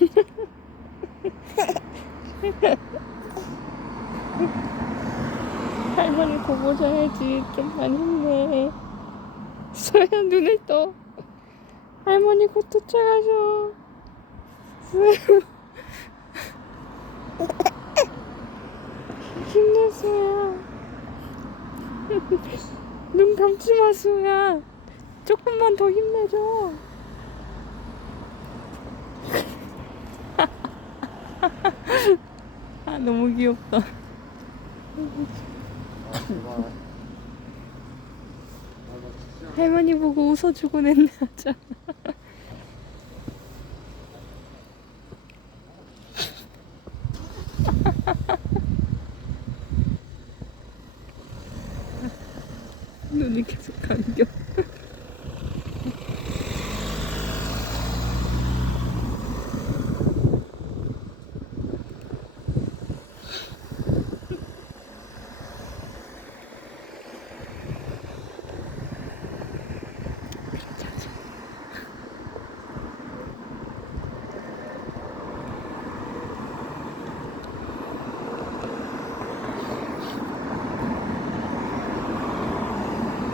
할머니 보고 자야지. 좀만 힘내. 소야 눈을 떠. 할머니 곧 도착하셔. 힘내세요. 눈 감지 마, 소야. 조금만 더 힘내줘. 아 너무 귀엽다. 할머니 보고 웃어주곤 했네 아자. 눈이 계속 감겨.